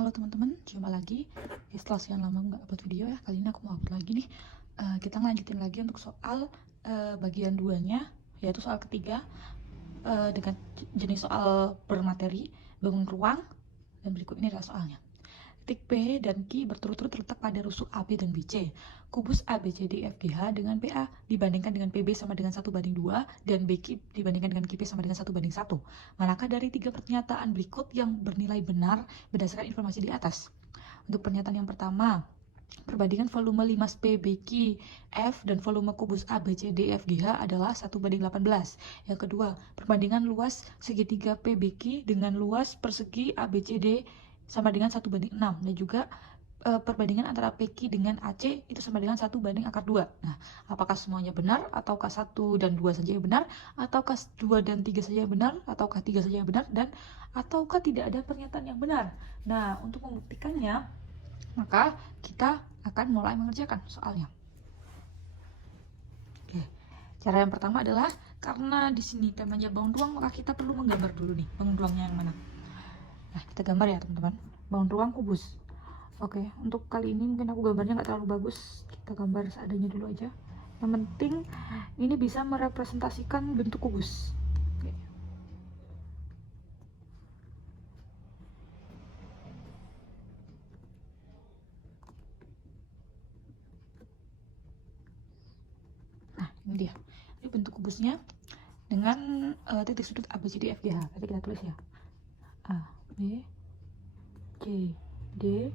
Halo teman-teman, jumpa lagi. Setelah sekian lama nggak upload video ya, kali ini aku mau upload lagi nih. Kita ngelanjutin lagi untuk soal bagian 2-nya, yaitu soal ketiga dengan jenis soal bermateri, bangun ruang, dan berikut ini adalah soalnya. Titik P dan Q berturut-turut terletak pada rusuk AB dan BC. Kubus ABCD FGH dengan PA dibandingkan dengan PB sama dengan 1:2 dan BQ dibandingkan dengan QP sama dengan 1:1. Manakah dari tiga pernyataan berikut yang bernilai benar berdasarkan informasi di atas? Untuk pernyataan yang pertama, perbandingan volume 5 PBQ F dan volume kubus ABCD FGH adalah 1:18. Yang kedua, perbandingan luas segitiga PBQ dengan luas persegi ABCD sama dengan 1:6, dan juga perbandingan antara PQ dengan AC itu sama dengan 1:2. Nah, apakah semuanya benar, ataukah 1 dan 2 saja yang benar, ataukah 2 dan 3 saja yang benar, ataukah 3 saja yang benar, dan ataukah tidak ada pernyataan yang benar? Nah, untuk membuktikannya, maka kita akan mulai mengerjakan soalnya. Oke, cara yang pertama adalah karena di sini temanya bangun ruang, maka kita perlu menggambar dulu nih bangun ruangnya yang mana. Nah, kita gambar ya teman-teman, bangun ruang kubus. Oke, untuk kali ini mungkin aku gambarnya nggak terlalu bagus, kita gambar seadanya dulu aja. Yang penting ini bisa merepresentasikan bentuk kubus. Oke. Nah, ini dia, ini bentuk kubusnya dengan titik sudut ABCD FGH. Nanti kita tulis ya, A, B, C, D,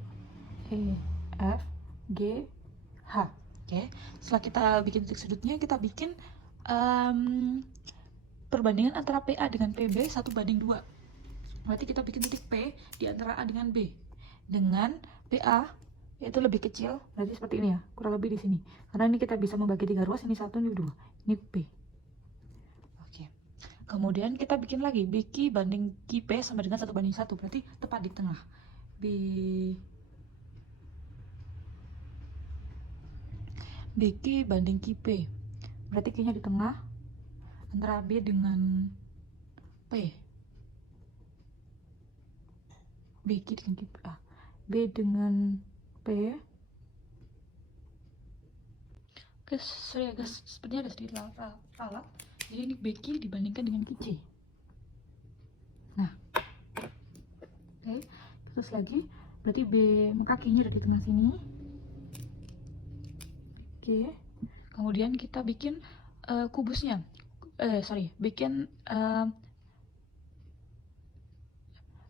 E, F, G, H. Oke, setelah kita bikin titik sudutnya, kita bikin perbandingan antara PA dengan PB 1:2. Berarti kita bikin titik P di antara A dengan B dengan PA yaitu lebih kecil, berarti seperti ini ya, kurang lebih di sini. Karena ini kita bisa membagi 3 ruas, ini 1, ini 2, ini P. Oke. Kemudian kita bikin lagi BQ banding QP sama dengan 1:1, berarti tepat di tengah. BQ banding QP, berarti Q-nya di tengah antara B dengan P. BQ dengan QP, B dengan P. Oke, sorry guys, sepertinya ada sedikit ralat. Jadi ini BQ dibandingkan dengan QC. Nah, oke, terus lagi, berarti B, maka Q-nya ada di tengah sini. Oke, kemudian kita bikin kubusnya, bikin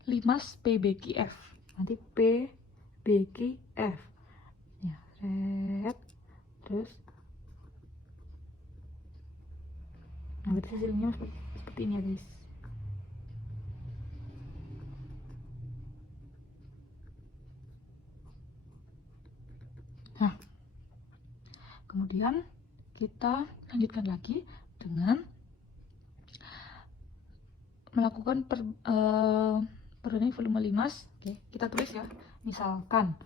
limas PBQF. Nanti PBQF ya, red, terus nah berarti hasilnya seperti ini ya guys. Nah, kemudian kita lanjutkan lagi dengan melakukan perbandingan volume limas. Oke, kita tulis ya, misalkan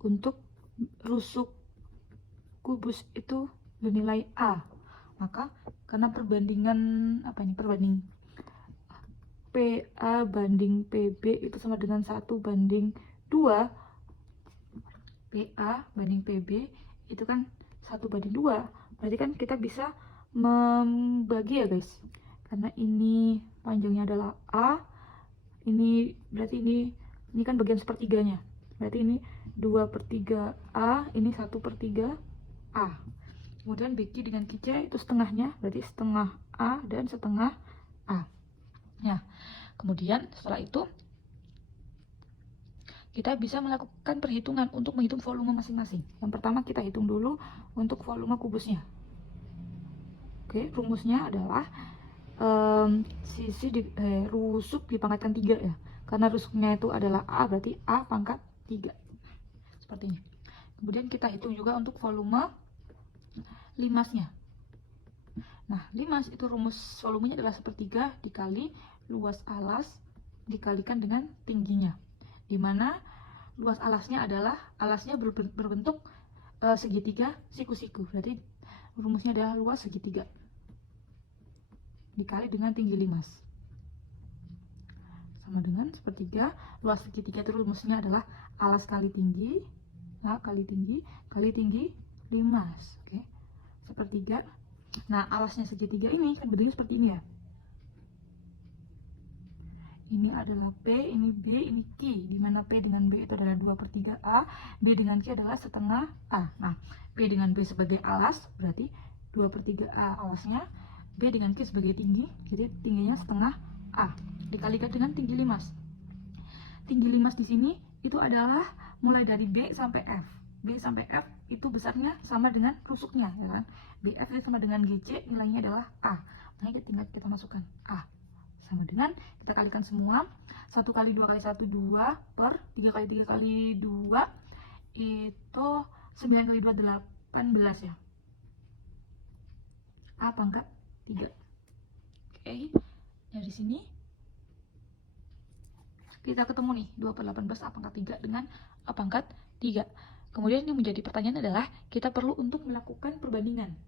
untuk rusuk kubus itu bernilai A, maka karena perbandingan perbanding PA banding PB itu sama dengan 1:2, PA banding PB itu kan 1:2, berarti kan kita bisa membagi ya guys, karena ini panjangnya adalah A, ini berarti ini kan bagian sepertiganya, berarti ini 2/3 A, ini 1/3 A. Kemudian BQ dengan QC itu setengahnya, berarti setengah A dan setengah A. Nah, kemudian setelah itu kita bisa melakukan perhitungan untuk menghitung volume masing-masing. Yang pertama kita hitung dulu untuk volume kubusnya. Oke, rumusnya adalah rusuk dipangkatkan 3 ya. Karena rusuknya itu adalah A, berarti A pangkat 3. Seperti ini. Kemudian kita hitung juga untuk volume limasnya. Nah, limas itu rumus volumenya adalah 1/3 dikali luas alas dikalikan dengan tingginya, dimana luas alasnya berbentuk segitiga siku-siku, berarti rumusnya adalah luas segitiga dikali dengan tinggi limas sama dengan perbandingan sepertiga. Luas segitiga itu rumusnya adalah alas kali tinggi, A kali tinggi, kali tinggi limas. Oke, sepertiga. Nah, alasnya segitiga ini kan bentuknya seperti ini ya. Ini adalah P, ini B, ini Q. Dimana P dengan B itu adalah 2/3A, B dengan Q adalah setengah A. Nah, P dengan B sebagai alas, berarti 2/3A alasnya, B dengan Q sebagai tinggi, jadi tingginya setengah A. Dikalikan dengan tinggi limas. Tinggi limas di sini itu adalah mulai dari B sampai F. B sampai F itu besarnya sama dengan rusuknya, ya kan? BF itu sama dengan GC, nilainya adalah A. Makanya tinggal kita masukkan A. Sama dengan kita kalikan semua, 1 kali 2 kali 1 2 per 3 kali 3 kali 2 itu 9 kali 2 18 ya, A pangkat 3. Oke, dari sini kita ketemu nih 2/18 A pangkat 3 dengan A pangkat 3. Kemudian yang menjadi pertanyaan adalah kita perlu untuk melakukan perbandingan.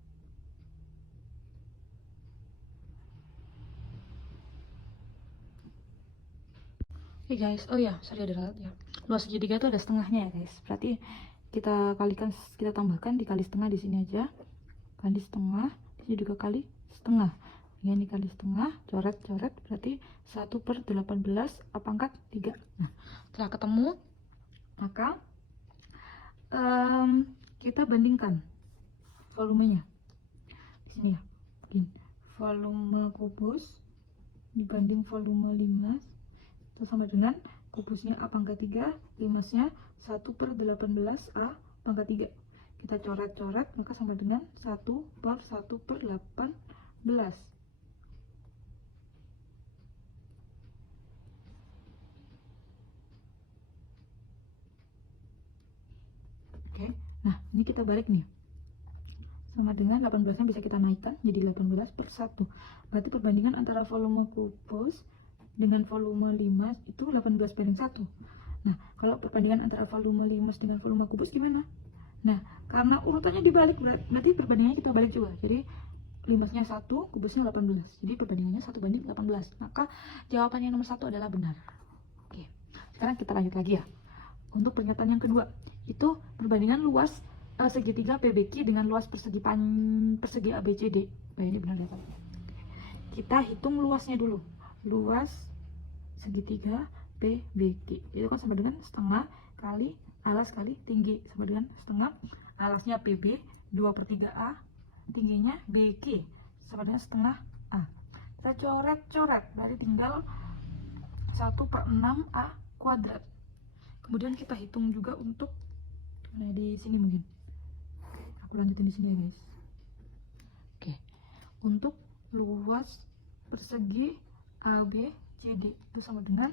Oke guys, oh ya, sorry ada ralat ya. Luas segitiga itu ada setengahnya ya guys. Berarti kita kalikan, kita tambahkan dikali setengah di sini aja. Kali setengah, di sini juga kali setengah. Ini kali setengah, coret-coret, berarti 1/18 A pangkat 3. Nah, setelah ketemu, maka kita bandingkan volumenya. Di sini ya, begini. Volume kubus dibanding volume limas itu sama dengan kubusnya A pangkat 3, limasnya 1/18 A pangkat 3. Kita coret-coret, maka sama dengan 1/1/18. Oke, nah ini kita balik nih. Sama dengan 18-nya bisa kita naikkan jadi 18/1. Berarti perbandingan antara volume kubus dengan volume limas itu 18/1. Nah, kalau perbandingan antara volume limas dengan volume kubus gimana? Nah, karena urutannya dibalik, berarti perbandingannya kita balik juga. Jadi limasnya 1, kubusnya 18. Jadi perbandingannya 1/18. Maka jawaban yang nomor 1 adalah benar. Oke, sekarang kita lanjut lagi ya. Untuk pernyataan yang kedua, itu perbandingan luas segitiga PBQ dengan luas persegi ABCD. Nah, ini benar ya Pak. Kita hitung luasnya dulu. Luas segitiga PBQ itu kan sama dengan setengah kali alas kali tinggi, sama dengan setengah. Alasnya PB 2/3A, tingginya BQ sama dengan setengah A. Kita coret-coret, berarti tinggal 1/6 A kuadrat. Kemudian kita hitung juga untuk di sini mungkin. Aku lanjutin di sini guys. Oke, untuk luas persegi ABCD itu sama dengan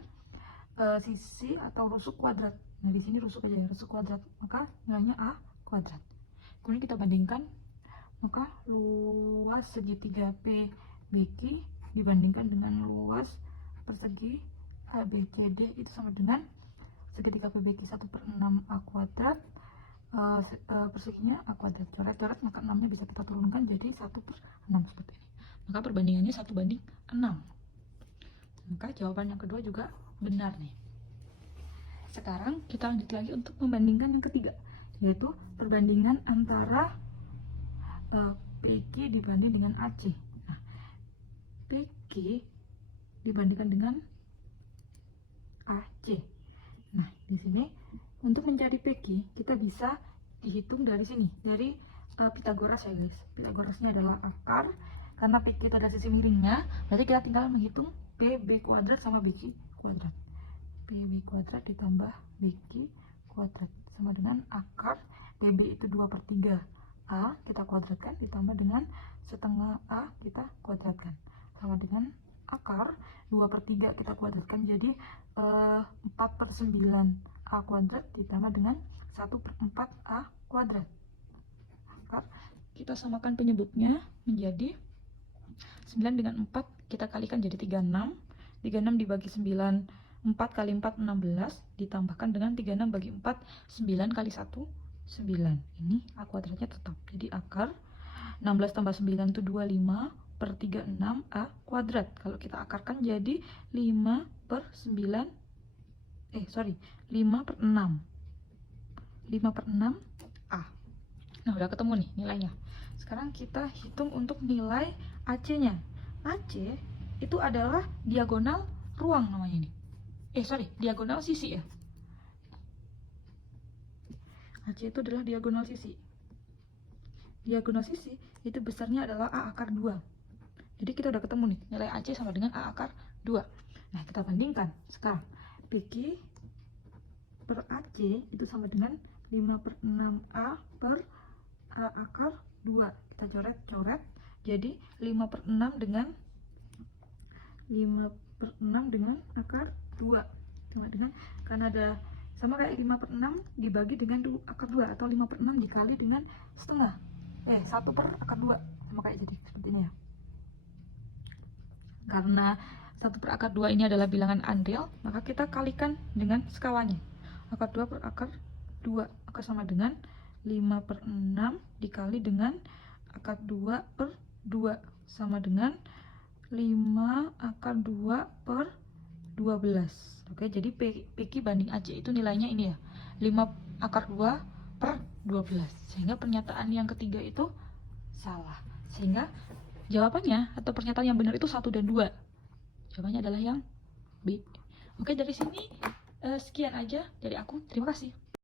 sisi atau rusuk kuadrat. Nah di sini rusuk aja ya, rusuk kuadrat, maka nilainya A kuadrat. Kemudian kita bandingkan, maka luas segitiga PBQ dibandingkan dengan luas persegi ABCD itu sama dengan segitiga PBQ 1/6 A kuadrat, perseginya A kuadrat. Coret-coret, maka 6-nya bisa kita turunkan jadi 1/6 seperti ini. Maka perbandingannya 1/6. Maka jawaban yang kedua juga benar nih. Sekarang kita lanjut lagi untuk membandingkan yang ketiga, yaitu perbandingan antara PQ dibanding dengan AC. Nah, PQ dibandingkan dengan AC. Nah, di sini untuk mencari PQ kita bisa dihitung dari sini, dari Pitagoras ya guys. Pitagorasnya adalah akar, karena PQ itu ada sisi miringnya, berarti kita tinggal menghitung PB kuadrat sama BQ kuadrat. PB kuadrat ditambah BQ kuadrat sama dengan akar PB itu 2/3 A kita kuadratkan ditambah dengan setengah A kita kuadratkan sama dengan akar 2/3 kita kuadratkan jadi 4/9 A kuadrat ditambah dengan 1/4 A kuadrat. Maka kita samakan penyebutnya menjadi 9 dengan 4 kita kalikan jadi 36. 36 dibagi 9, 4 kali 4 16, ditambahkan dengan 36 bagi 4, 9 kali 1 9. Ini A kuadratnya tetap, jadi akar 16 tambah 9 itu 25/36 A kuadrat. Kalau kita akarkan jadi 5 per 9, 5 per 6. 5 per 6 A. Nah, udah ketemu nih nilainya. Sekarang kita hitung untuk nilai AC-nya. AC itu adalah diagonal ruang namanya ini. Diagonal sisi ya. AC itu adalah diagonal sisi. Diagonal sisi itu besarnya adalah A akar 2. Jadi kita udah ketemu nih, nilai AC sama dengan A akar 2. Nah, kita bandingkan sekarang. PQ per AC itu sama dengan 5 per 6A per A akar 2. Kita coret-coret. Jadi 5 per 6 dengan akar 2 sama dengan, karena ada sama kayak 5 per 6 dibagi dengan akar 2, atau 5 per 6 dikali dengan setengah. 1 per akar 2 sama kayak jadi seperti ini ya. Karena 1 per akar 2 ini adalah bilangan andel, maka kita kalikan dengan skalanya. Akar 2 per akar 2 akan sama dengan 5 per 6 dikali dengan akar 2 per 2 sama dengan 5 akar 2 per 12. Oke, jadi PQ banding AC itu nilainya ini ya, 5 akar 2 per 12. Sehingga pernyataan yang ketiga itu salah. Sehingga jawabannya atau pernyataan yang benar itu 1 dan 2. Jawabannya adalah yang B. Oke, dari sini sekian aja dari aku. Terima kasih.